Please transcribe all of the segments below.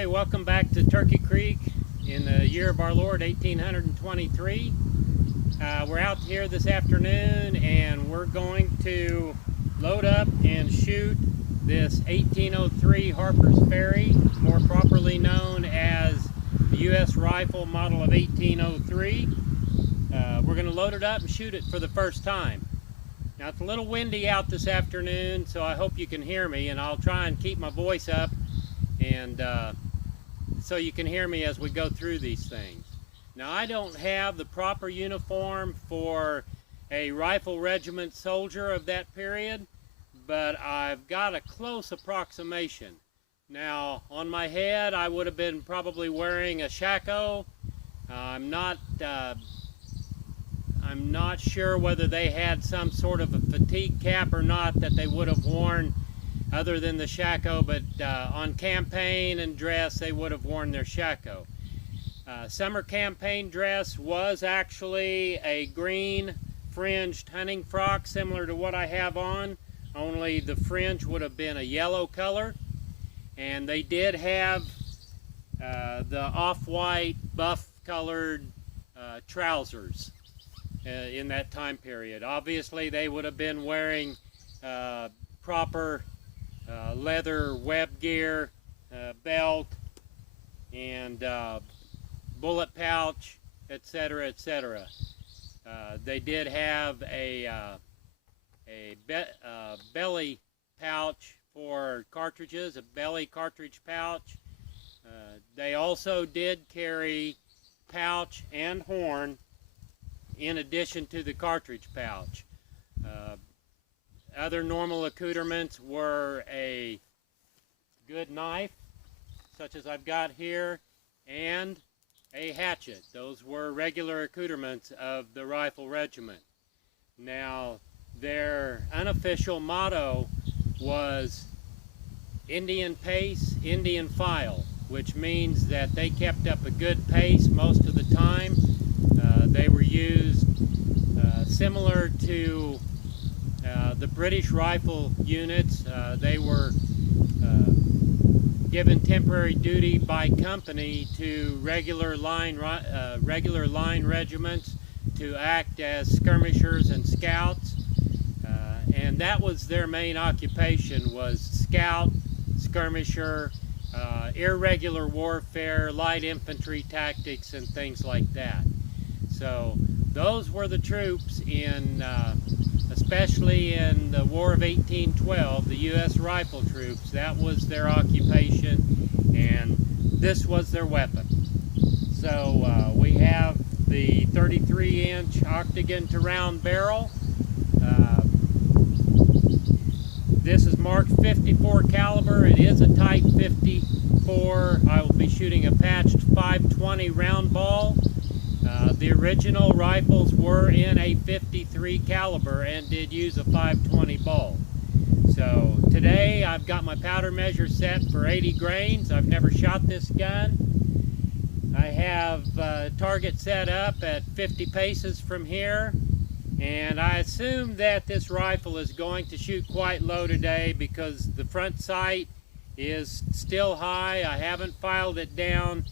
Okay, welcome back to Turkey Creek in the year of our Lord 1823. We're out here this afternoon and we're going to load up and shoot this 1803 Harper's Ferry, more properly known as the U.S. Rifle model of 1803. We're going to load it up and shoot it for the first time. Now it's a little windy out this afternoon, so I hope you can hear me, and I'll try and keep my voice up and so you can hear me as we go through these things. Now I don't have the proper uniform for a rifle regiment soldier of that period, but I've got a close approximation. Now on my head I would have been probably wearing a shako. I'm not sure whether they had some sort of a fatigue cap or not that they would have worn other than the shako, but on campaign and dress they would have worn their shako. Summer campaign dress was actually a green fringed hunting frock similar to what I have on, only the fringe would have been a yellow color, and they did have the off-white buff colored trousers in that time period. Obviously they would have been wearing proper leather web gear, belt, and bullet pouch, etc., etc. They did have a belly pouch for cartridges, a belly cartridge pouch. They also did carry pouch and horn in addition to the cartridge pouch. Other normal accoutrements were a good knife, such as I've got here, and a hatchet. Those were regular accoutrements of the rifle regiment. Now, their unofficial motto was Indian pace, Indian file, which means that they kept up a good pace most of the time. They were used similar to the British rifle units. They were given temporary duty by company to regular line regiments to act as skirmishers and scouts, and that was their main occupation, was scout, skirmisher, irregular warfare, light infantry tactics, and things like that. So those were the troops in especially in the War of 1812, the U.S. rifle troops. That was their occupation, and this was their weapon. So we have the 33-inch octagon to round barrel. This is marked 54 caliber. It is a Type 54. I will be shooting a patched 520 round ball. The original rifles were in a 53 caliber and did use a 520 ball. So today I've got my powder measure set for 80 grains. I've never shot this gun. I have target set up at 50 paces from here, and I assume that this rifle is going to shoot quite low today because the front sight is still high. I haven't filed it down.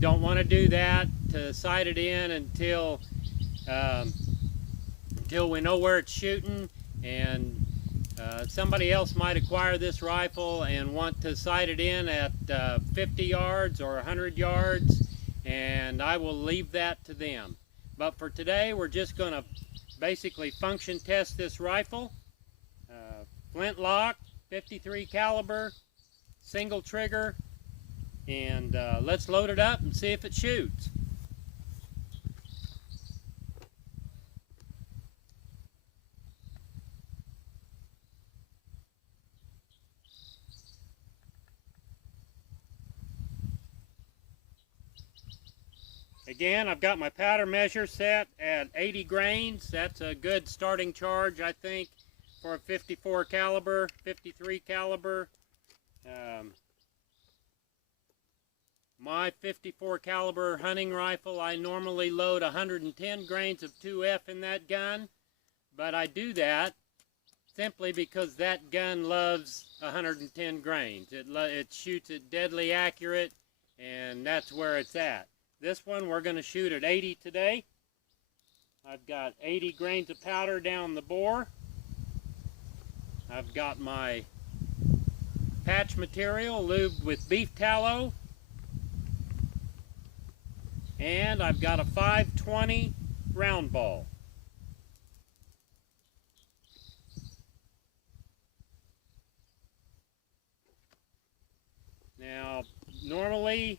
Don't want to do that, to sight it in until we know where it's shooting, and somebody else might acquire this rifle and want to sight it in at 50 yards or 100 yards, and I will leave that to them. But for today we're just going to basically function test this rifle. Flintlock, 53 caliber, single trigger, and let's load it up and see if it shoots. Again, I've got my powder measure set at 80 grains. That's a good starting charge, I think, for a 54 caliber, 53 caliber. My 54 caliber hunting rifle, I normally load 110 grains of 2F in that gun, but I do that simply because that gun loves 110 grains. It shoots it deadly accurate, and that's where it's at. This one we're going to shoot at 80 today. I've got 80 grains of powder down the bore. I've got my patch material lubed with beef tallow, and I've got a 520 round ball. Now, normally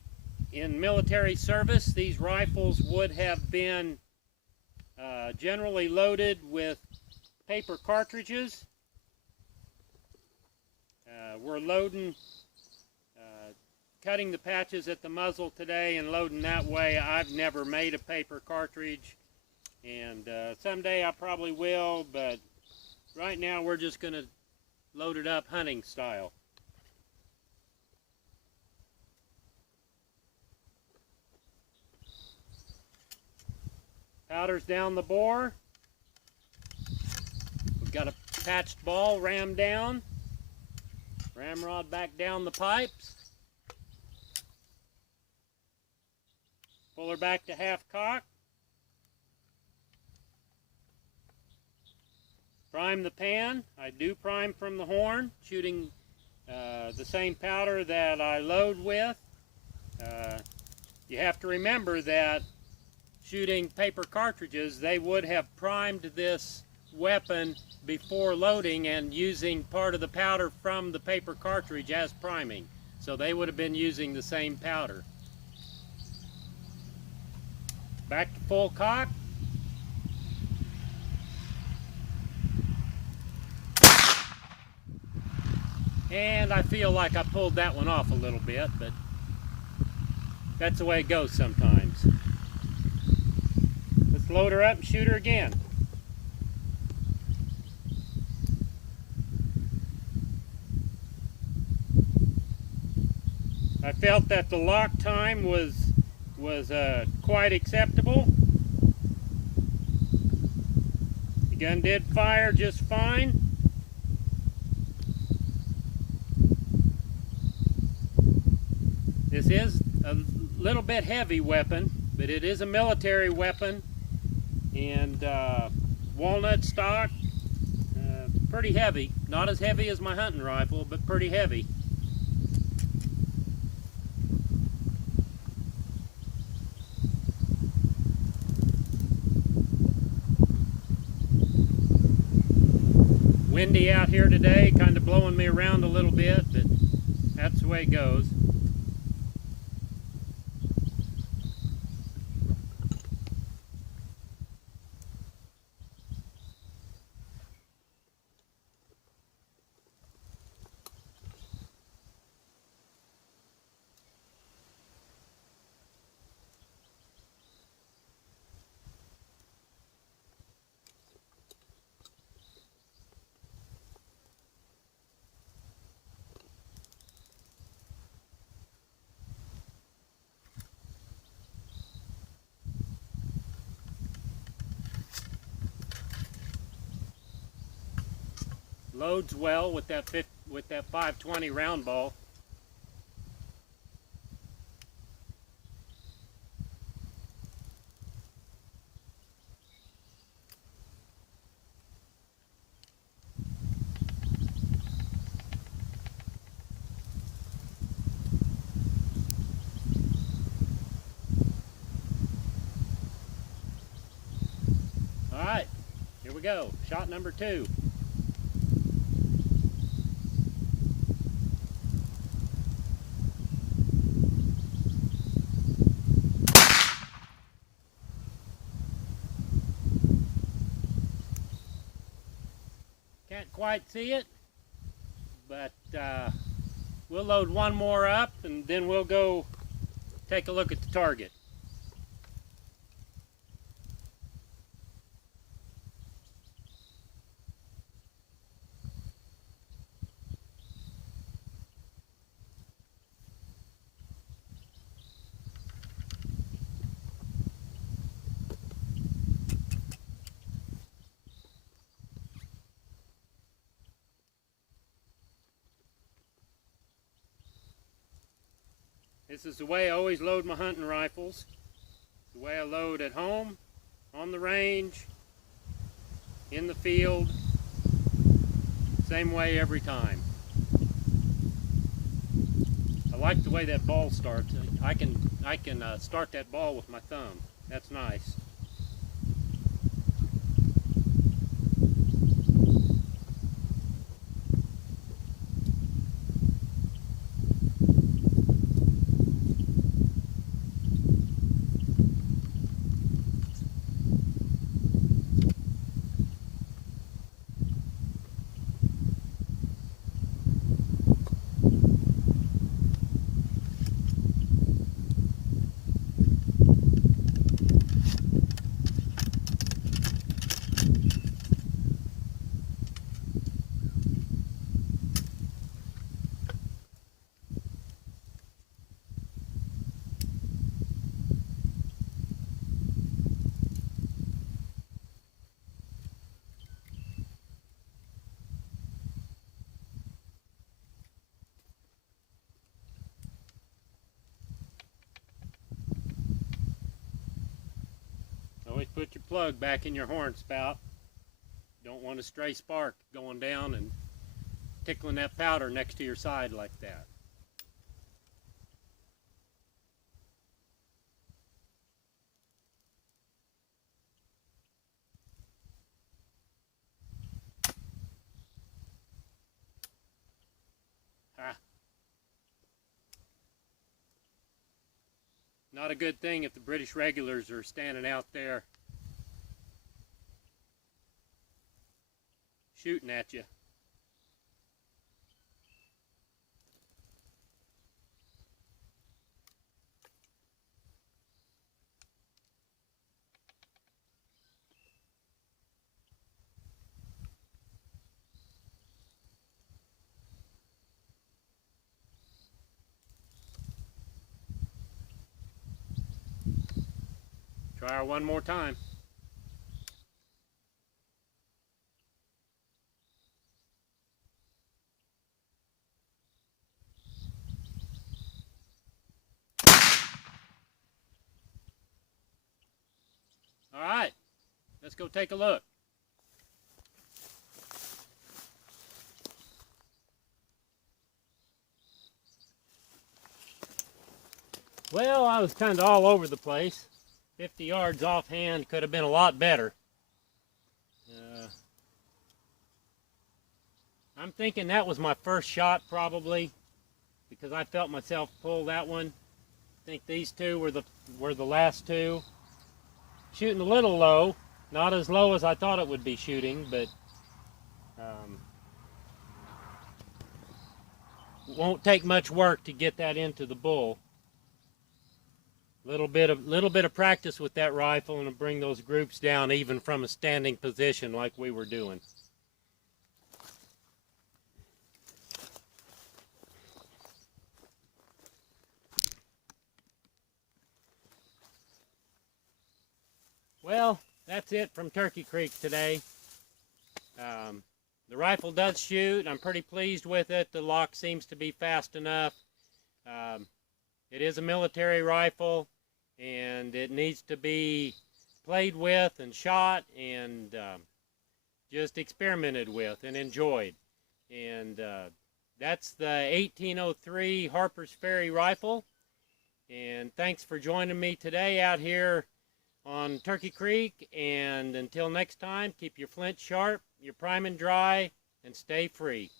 in military service, these rifles would have been generally loaded with paper cartridges. We're loading, cutting the patches at the muzzle today and loading that way. I've never made a paper cartridge, and someday I probably will, but right now we're just going to load it up hunting style. Powder's down the bore. We've got a patched ball rammed down. Ramrod back down the pipes. Pull her back to half cock. Prime the pan. I do prime from the horn, shooting the same powder that I load with. You have to remember that shooting paper cartridges, they would have primed this weapon before loading and using part of the powder from the paper cartridge as priming. So they would have been using the same powder. Back to full cock. And I feel like I pulled that one off a little bit, but that's the way it goes sometimes. Let's load her up and shoot her again. I felt that the lock time was quite acceptable. The gun did fire just fine. This is a little bit heavy weapon, but it is a military weapon, and walnut stock, pretty heavy. Not as heavy as my hunting rifle, but pretty heavy. Windy out here today, kind of blowing me around a little bit, but that's the way it goes. Loads well with that 520 round ball. All right, here we go. Shot number 2. Can't quite see it, but we'll load one more up and then we'll go take a look at the target. This is the way I always load my hunting rifles. The way I load at home, on the range, in the field. Same way every time. I like the way that ball starts. I can start that ball with my thumb. That's nice. Always put your plug back in your horn spout. Don't want a stray spark going down and tickling that powder next to your side like that. Ah. Not a good thing if the British regulars are standing out there shooting at you. Try her one more time. All right, let's go take a look. Well, I was kind of all over the place. 50 yards offhand could have been a lot better. I'm thinking that was my first shot probably, because I felt myself pull that one. I think these two were the last two. Shooting a little low, not as low as I thought it would be shooting, but won't take much work to get that into the bull. Little bit of practice with that rifle and to bring those groups down even from a standing position like we were doing. Well, that's it from Turkey Creek today. The rifle does shoot. I'm pretty pleased with it. The lock seems to be fast enough. It is a military rifle, and it needs to be played with and shot and just experimented with and enjoyed. And that's the 1803 Harper's Ferry rifle. And thanks for joining me today out here on Turkey Creek. And until next time, keep your flint sharp, your priming dry, and stay free.